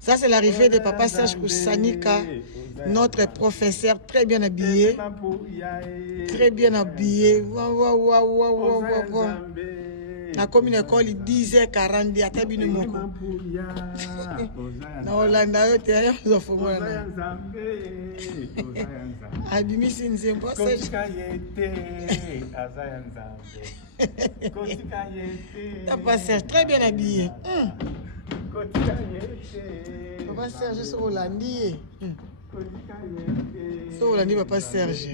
Ça, c'est l'arrivée de Papa Serge Koussanika, notre professeur, très bien habillé. Très bien habillé. Na comme une école, 10h40, à Tabine Moko. Na Hollanda, tu es Abimi Sinzembo, Papa Serge, très bien habillé. Papa Serge, c'est Hollandais. C'est Hollandais, Papa Serge.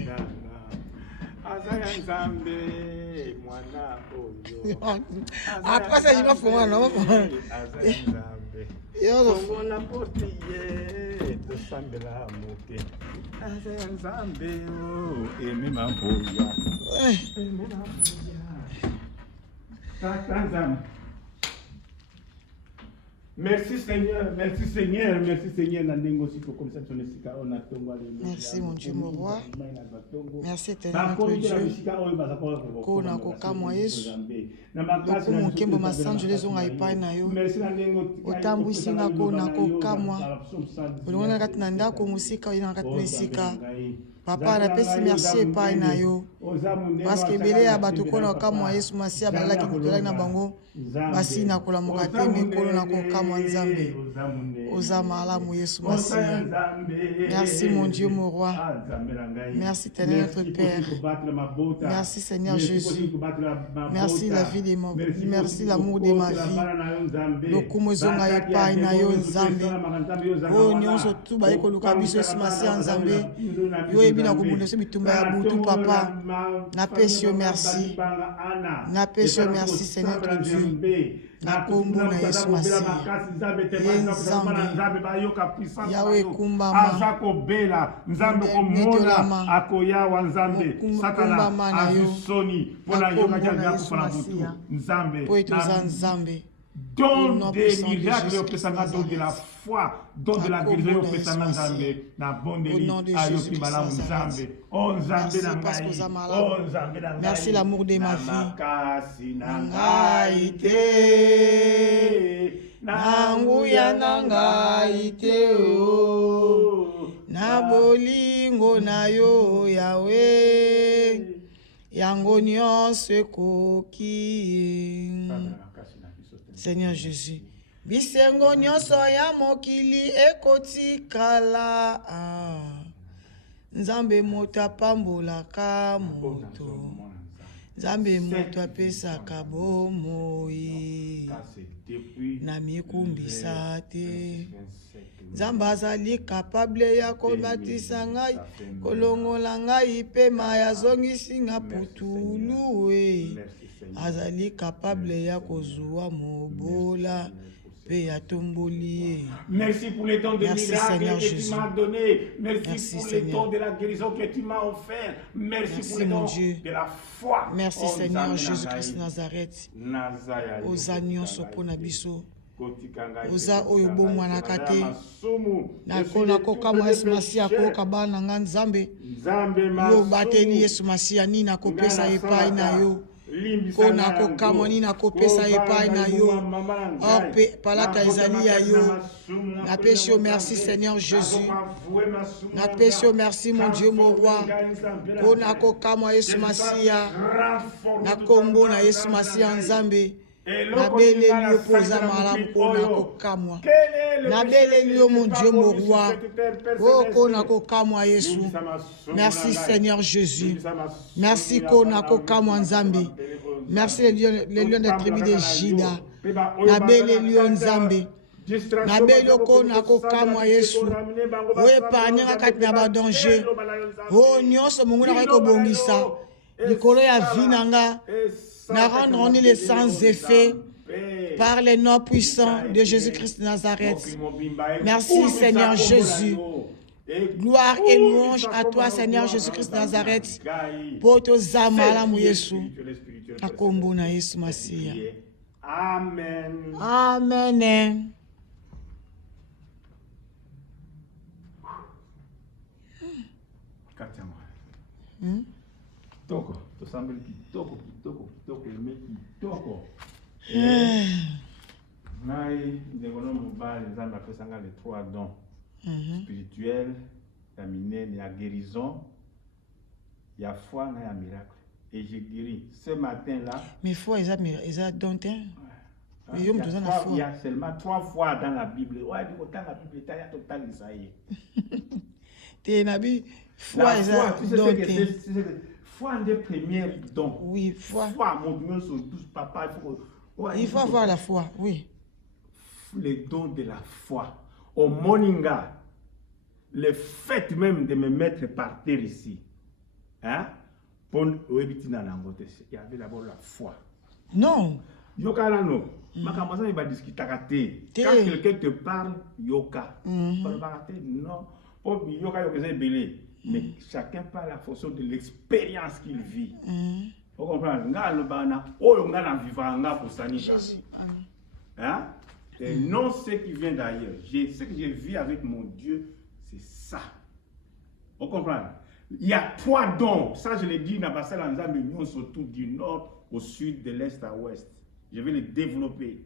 Après ça, je vais faire non. Merci Seigneur, merci Seigneur, merci Seigneur. Merci mon Dieu, mon roi. Merci éternel notre Dieu. Kona koka mwa Yesu. Loko mokembo masanjo lezo nga ipai na yo. Otambwisi nga kona koka mwa. Olongo na kati na ndako musika oyina kati na esika. Papa napesi merci epai na yo. Parce que ebele ya bato kona koka mwa Yesu masiya balaki mitolaki na bango. Basi na kolamuka te mikolo na koka mwa Nzambe. Oza malamu Yesu masiya. Merci mon Dieu mon roi. Merci éternel notre Père. Merci Seigneur Jésus. Merci la vie de ma vie. Merci l'amour de ma vie. Lokumu ezonga epai na yo Nzambe. Oh nyonso tu baye koluka biso Yesu masiya Nzambe. Yo ebi na kobunda so bitumba ya butu papa. Napesi yo merci. Napesi yo merci Seigneur notre Dieu. Na kombo na Yesu masiya. Nzambe yawe kumbama Nzambe komona akoya wa Nzambe satana azusoni pona yoka janga kufana butu Nzambe don de miracle au pesanga don de la foi don de la guérison au pesanga Nzambe na bondeli ayoki malamu Nzambe oh Nzambe na ngai oh Nzambe na ngai merci l'amour de ma vie ngai te nanguya nangai te o na bolingo na yo yawe yango nyonso ekoki. Seigneur Jésus, bisengo nyonso ya mokili ekotikala. Nzambe moto apambolaka moto, Nzambe moto apesaka bomoi na mikumbisa te. Nzambe azali capable ya kobatisa ngai, kolongola ngai pema ya zongisi nga putulu azali capable ya kozwa mobola pe ya tomboli. Merci pour les dons de miracle que tu m'as donné. Merci pour les dons de la guérison que tu m'as offert. Merci pour les dons de la foi. Merci Seigneur Jésus-Christ Nazareth. Oza nyonso pona biso. Oza oyo bomwanaka te nakona kokamwa Yesu masiya koyoka bana nga Nzambe yo bateli Yesu masiya nini nakopesa epai na yo kona kokamwa nini nakopesa epai na yo or pe palata ezali ya yo. Napesi yo merci Seigneur Jésus. Napesi yo merci mon Dieu mon roi kona kokamwa Yesu masiya na kombo na Yesu masiya Nzambe. Nabeleli yo poza malamu kona kokamwa. Nabeleli yo mon Dieu mon roi. Oh kona kokamwa Yesu. Merci Seigneur Jésus. Merci kona kokamwa Nzambe. Merci les lions de tribu de Juda. Nabeleli yo Nzambe. Nabeleli yo kona kokamwa Yesu. Oepanye kati na ba danger. Oh nyonso mungu na kobongisa. Likolo ya vie nanga. Na rendre les sans effet par les noms puissants de Jésus-Christ de Nazareth. Merci Seigneur Jésus. Gloire et louange à toi Seigneur Jésus-Christ de Nazareth. Poto zamala mu Yesu. Akombo na Yesu Masiya. Amen. Amen. Toko, to sambel kitoko, kitoko, kitoko, kitoko. Ngai, ndekona mobali, nzambe apesanga les 3 dons spirituels, ya minene, ya guérison, ya foi, na ya miracle. Et j'ai guéri. Ce matin-là. Mais foi, ils ont don. Il y a seulement 3 fois dans la Bible. Ouais, du côté de la Bible, il y a total Isaïe. Foi, ils ont don. Foi des premiers dons. Oui, foi. Foi, mon Dieu, sur tous, papa, il faut avoir la foi, oui. Les dons de la foi. Au Moninga, le fait même de me mettre par terre ici, hein, il y avait d'abord la foi. Non. Yoka là, non. Quand quelqu'un te parle, yoka. Non. Yoka, mais chacun parle à fonction de l'expérience qu'il vit. Vous comprenez? Hein? Et non ce qui vient d'ailleurs. Ce que je vis avec mon Dieu, c'est ça. Vous comprenez? Il y a 3 dons. Ça, je l'ai dit dans Bassel Anzambe, surtout du nord au sud, de l'est à l'ouest. Je vais les développer.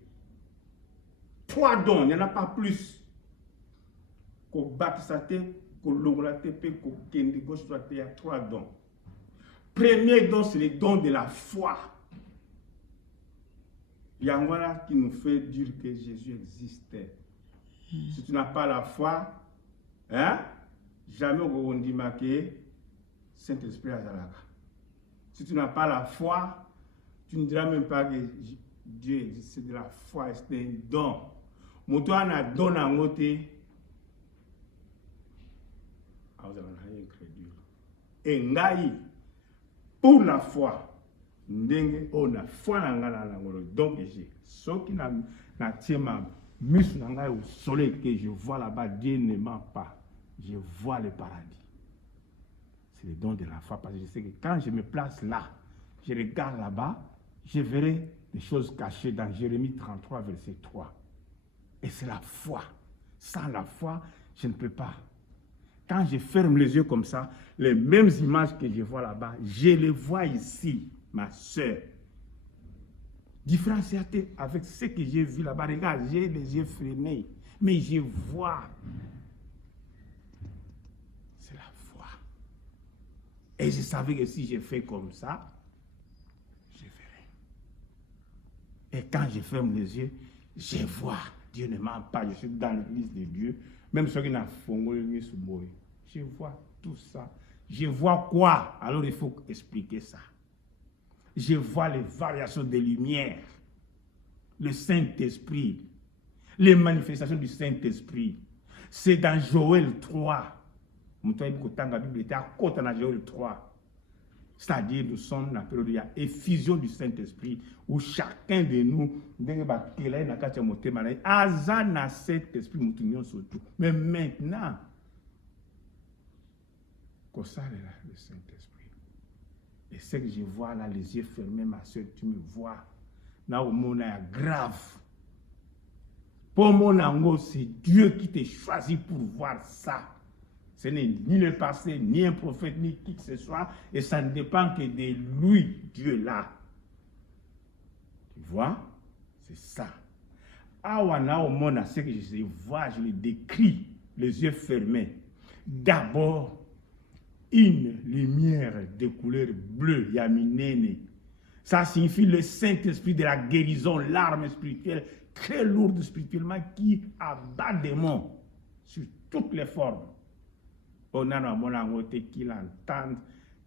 3 dons, il n'y en a pas plus. Qu'au Bakisate, qu'au Longolate, qu'au Kendi gauche, il y a 3 dons. Premier don, c'est le don de la foi. Il y a un voilà qui nous fait dire que Jésus existait. Si tu n'as pas la foi, hein, jamais on dit que Saint-Esprit a Zalaka. Si tu n'as pas la foi, tu ne diras même pas que Dieu existe. C'est de la foi, c'est un don. Mon toi, on a don à côté. Vous avez un incrédule. Et ngai, pour la foi, on a foi dans la donc j'ai ce qui n'a tient muscle au soleil que je vois là-bas, Dieu ne ment pas. Je vois le paradis. C'est le don de la foi parce que je sais que quand je me place là, je regarde là-bas, je verrai des choses cachées dans Jérémie 33, verset 3. Et c'est la foi. Sans la foi, je ne peux pas. Quand je ferme les yeux comme ça, les mêmes images que je vois là-bas, je les vois ici, ma soeur. Différencié avec ce que j'ai vu là-bas, regarde, j'ai les yeux fermés, mais je vois. C'est la foi. Et je savais que si je fais comme ça, je verrai. Et quand je ferme les yeux, je vois. Dieu ne ment pas, je suis dans l'église de Dieu. Même ceux qui n'ont pas sous moi. Je vois tout ça. Je vois quoi? Alors il faut expliquer ça. Je vois les variations de lumière, le Saint-Esprit, les manifestations du Saint-Esprit. C'est dans Joël 3. La Bible était à côté de Joël 3. C'est-à-dire, nous sommes dans la période où il y a effusion du Saint-Esprit, où chacun de nous, a cet esprit, surtout. Mais maintenant, comme ça, le Saint-Esprit. Et ce que je vois là, les yeux fermés, ma soeur, tu me vois. Là où mon est grave. Pour mon angle, c'est Dieu qui t'a choisi pour voir ça. Ce n'est ni le passé, ni un prophète, ni qui que ce soit. Et ça ne dépend que de lui, Dieu là. Tu vois? C'est ça. Awana au monde, ce que je vois, je le décris, les yeux fermés. D'abord, une lumière de couleur bleue, yaminene. Ça signifie le Saint-Esprit de la guérison, l'arme spirituelle, très lourde spirituellement, qui abat des démons sur toutes les formes. On a un moment qu'il entende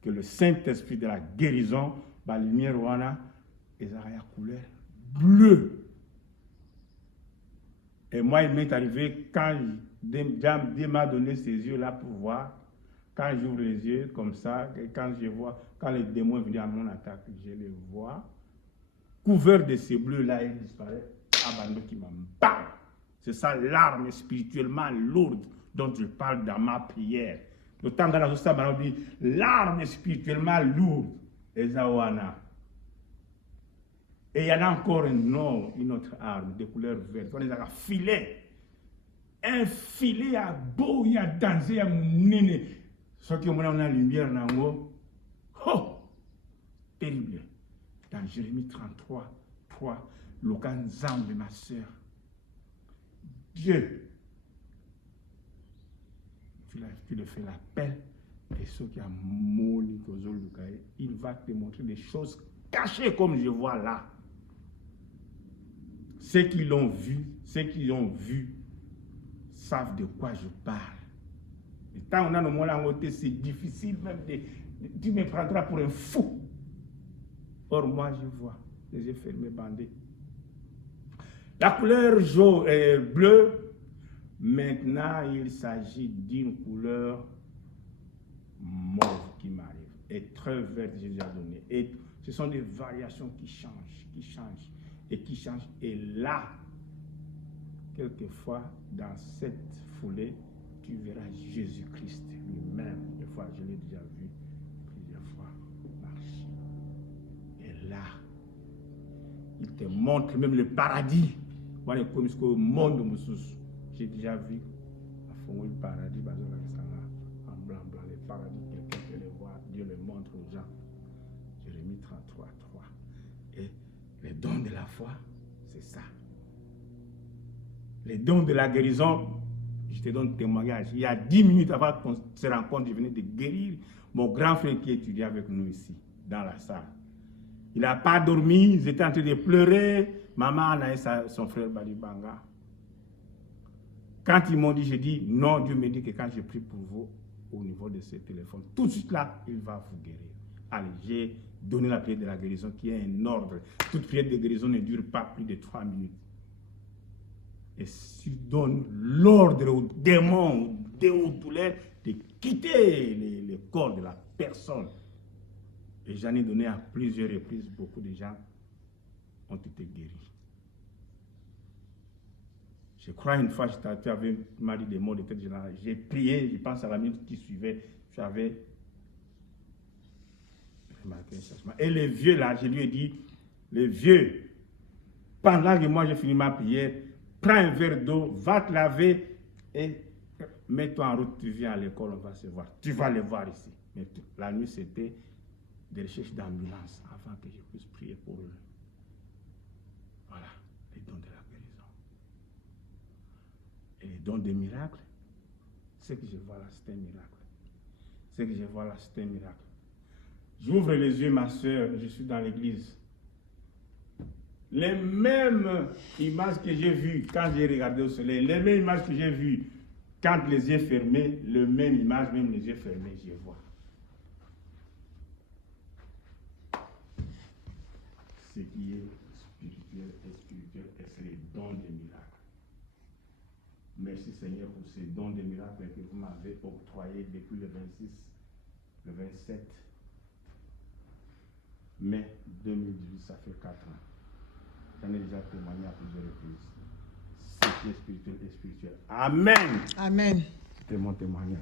que le Saint-Esprit de la guérison, la lumière, et ça a la couleur bleue. Et moi, il m'est arrivé quand Dieu m'a donné ces yeux-là pour voir. Quand j'ouvre les yeux comme ça, et quand je vois, quand les démons viennent à mon attaque, je les vois. Couvert de ces bleus-là, ils disparaissent. Abandon qui m'en. C'est ça l'arme spirituellement lourde dont je parle dans ma prière. Le temps de la société, on dit l'arme spirituellement lourde. Ezawana. Et il y en a encore une autre arme de couleur verte. On les a filet. Un filet à beau, il y a danger à mon nez. Ce qui ont la lumière dans le haut. Oh! Terrible. Dans Jérémie 33, 3, Lukan Zambe, ma soeur. Dieu, tu le fais l'appel. Et ceux qui ont moni, il va te montrer des choses cachées comme je vois là. Ceux qui l'ont vu, savent de quoi je parle. Et tant on a le mot là, c'est difficile même tu me prendras pour un fou. Or moi je vois, les yeux fermés, bandés. La couleur jaune et bleue, maintenant il s'agit d'une couleur mauve qui m'arrive. Et très verte, j'ai déjà donné. Et ce sont des variations qui changent. Et là, quelquefois, dans cette foulée, tu verras Jésus-Christ lui-même. Des fois, je l'ai déjà vu plusieurs fois marcher. Et là, il te montre même le paradis. Voilà comme ce que le monde, j'ai déjà vu à fond le paradis, en blanc, le paradis, quelqu'un peut le voir, Dieu le montre aux gens. Jérémie 33, 3. Et les dons de la foi, c'est ça. Les dons de la guérison, je te donne témoignage. Il y a 10 minutes avant qu'on se rencontre, je venais de guérir mon grand frère qui étudiait avec nous ici, dans la salle. Il n'a pas dormi, ils étaient en train de pleurer. Maman a son frère Balibanga. Quand ils m'ont dit, j'ai dit, non, Dieu me dit que quand je prie pour vous, au niveau de ce téléphone, tout de suite là, il va vous guérir. Allez, j'ai donné la prière de la guérison qui est un ordre. Toute prière de guérison ne dure pas plus de 3 minutes. Et si tu donnes l'ordre aux démons, aux douleurs, de quitter le corps de la personne. Et j'en ai donné à plusieurs reprises, beaucoup de gens ont été guéris. Je crois une fois, tu avais dit des mots de tête générale. J'ai prié, je pense à la minute qui suivait, j'avais remarqué un changement. Et le vieux là, je lui ai dit, le vieux, pendant que moi j'ai fini ma prière, prends un verre d'eau, va te laver et mets-toi en route, tu viens à l'école, on va se voir. Tu vas les voir ici. Mais la nuit, c'était des recherches d'ambulance avant que je puisse prier pour eux. Voilà, les dons de la guérison. Et les dons des miracles, ce que je vois là, c'est un miracle. Ce que je vois là, c'est un miracle. J'ouvre les yeux, ma soeur, je suis dans l'église. Les mêmes images que j'ai vues quand j'ai regardé au soleil, les mêmes images que j'ai vues quand les yeux fermés, les mêmes images, même les yeux fermés, je vois. Ce qui est spirituel, et c'est les dons des miracles. Merci Seigneur pour ces dons des miracles que vous m'avez octroyés depuis le 26, le 27 mai 2018, ça fait 4 ans. J'en ai déjà témoigné à plusieurs reprises. Ce qui est spirituel est spirituel. Amen. Amen. C'était mon témoignage.